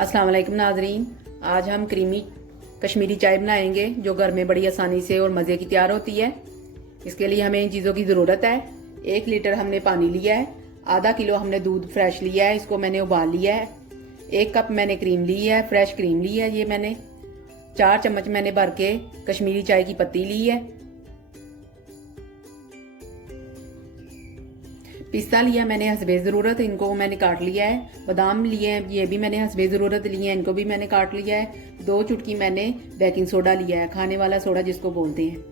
अस्सलाम वालेकुम नाजरीन। आज हम क्रीमी कश्मीरी चाय बनाएंगे जो घर में बड़ी आसानी से और मज़े की तैयार होती है। इसके लिए हमें इन चीज़ों की ज़रूरत है। 1 लीटर हमने पानी लिया है, आधा किलो हमने दूध फ्रेश लिया है, इसको मैंने उबाल लिया है। 1 कप मैंने क्रीम ली है, फ्रेश क्रीम ली है। ये मैंने 4 चम्मच मैंने भर के कश्मीरी चाय की पत्ती ली है। पिस्ता लिया मैंने हसबे ज़रूरत, इनको मैंने काट लिया है। बादाम लिए हैं, ये भी मैंने हसबे ज़रूरत लिए हैं, इनको भी मैंने काट लिया है। 2 चुटकी मैंने बेकिंग सोडा लिया है, खाने वाला सोडा जिसको बोलते हैं।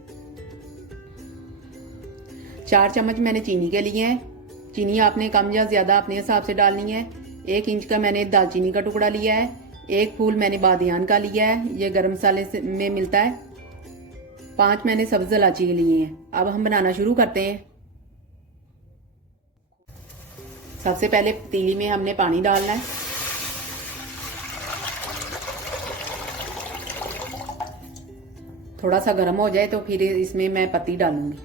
4 चम्मच मैंने चीनी के लिए हैं। चीनी आपने कम या ज़्यादा अपने हिसाब से डालनी है। 1 इंच का मैंने दालचीनी का टुकड़ा लिया है। 1 फूल मैंने बादियान का लिया है, ये गरम मसाले में मिलता है। 5 मैंने सब्ज़ इलायची लिए हैं। अब हम बनाना शुरू करते हैं। सबसे पहले पतीली में हमने पानी डालना है। थोड़ा सा गर्म हो जाए तो फिर इसमें मैं पत्ती डालूंगी।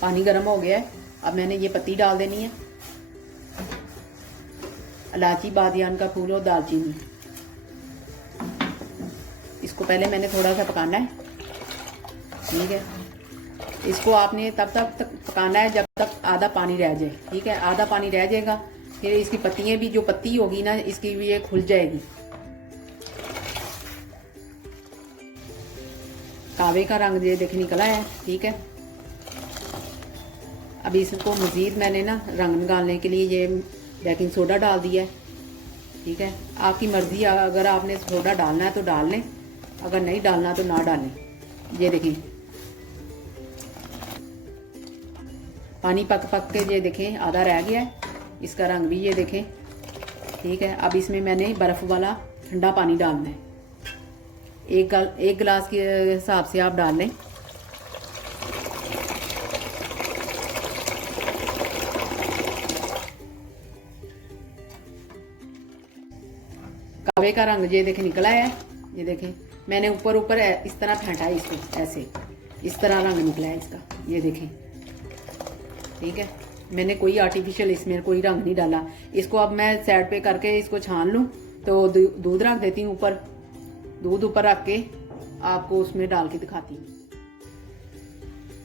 पानी गर्म हो गया है, अब मैंने ये पत्ती डाल देनी है। इलायची, बादियान का फूल और दालचीनी, इसको पहले मैंने थोड़ा सा पकाना है। ठीक है, इसको आपने तब तक पकाना है जब तक आधा पानी रह जाए। ठीक है, आधा पानी रह जाएगा, फिर इसकी पत्तियां भी, जो पत्ती होगी ना इसकी भी, ये खुल जाएगी। कावे का रंग ये देख निकला है। ठीक है, अब इसको मजीद मैंने ना रंग निकालने के लिए ये बेकिंग सोडा डाल दिया है। ठीक है, आपकी मर्जी, अगर आपने सोडा डालना है तो डाल लें, अगर नहीं डालना तो ना डालें। ये देखें पानी पक के ये देखें आधा रह गया है, इसका रंग भी ये देखें। ठीक है, अब इसमें मैंने बर्फ़ वाला ठंडा पानी डालना है। 1 गिलास के हिसाब से आप डाल लें। कावे का रंग ये देखें निकला है। ये देखें मैंने ऊपर इस तरह फेंटा है इसको, ऐसे इस तरह रंग निकला है इसका, ये देखें। ठीक है, मैंने कोई आर्टिफिशियल इसमें कोई रंग नहीं डाला। इसको अब मैं साइड पे करके इसको छान लूँ तो दूध रख देती हूँ ऊपर। दूध ऊपर रख के आपको उसमें डाल के दिखाती हूँ।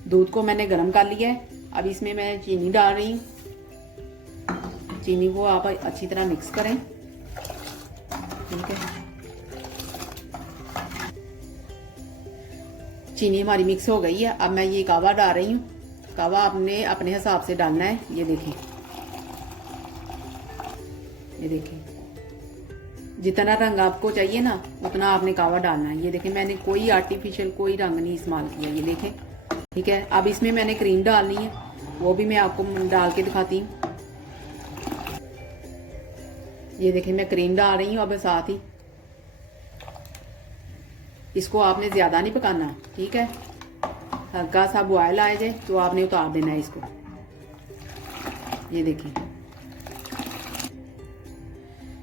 दूध को मैंने गर्म कर लिया है, अब इसमें मैं चीनी डाल रही हूँ। चीनी को आप अच्छी तरह मिक्स करें। ठीक है, चीनी हमारी मिक्स हो गई है। अब मैं ये कावा डाल रही हूँ। कावा आपने अपने हिसाब से डालना है। ये देखें, ये देखें जितना रंग आपको चाहिए ना उतना आपने कावा डालना है। ये देखें मैंने कोई आर्टिफिशियल कोई रंग नहीं इस्तेमाल किया। ये देखें। ठीक है, अब इसमें मैंने क्रीम डालनी है, वो भी मैं आपको डाल के दिखाती हूँ। ये देखें मैं क्रीम डाल रही हूँ अब साथ ही। इसको आपने ज्यादा नहीं पकाना। ठीक है, हल्का सा बॉयल आ जाए तो आपने उतार देना है इसको। ये देखिए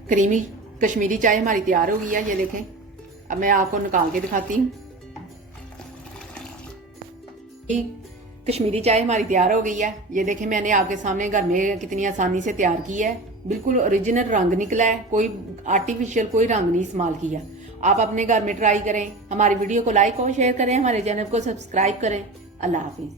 क्रीमी कश्मीरी चाय हमारी तैयार हो गई है। ये देखें, अब मैं आपको निकाल के दिखाती हूँ। कश्मीरी चाय हमारी तैयार हो गई है। ये देखें मैंने आपके सामने घर में कितनी आसानी से तैयार की है। बिल्कुल ओरिजिनल रंग निकला है, कोई आर्टिफिशियल कोई रंग नहीं इस्तेमाल किया। आप अपने घर में ट्राई करें। हमारी वीडियो को लाइक और शेयर करें, हमारे चैनल को सब्सक्राइब करें। अल्लाह हाफिज।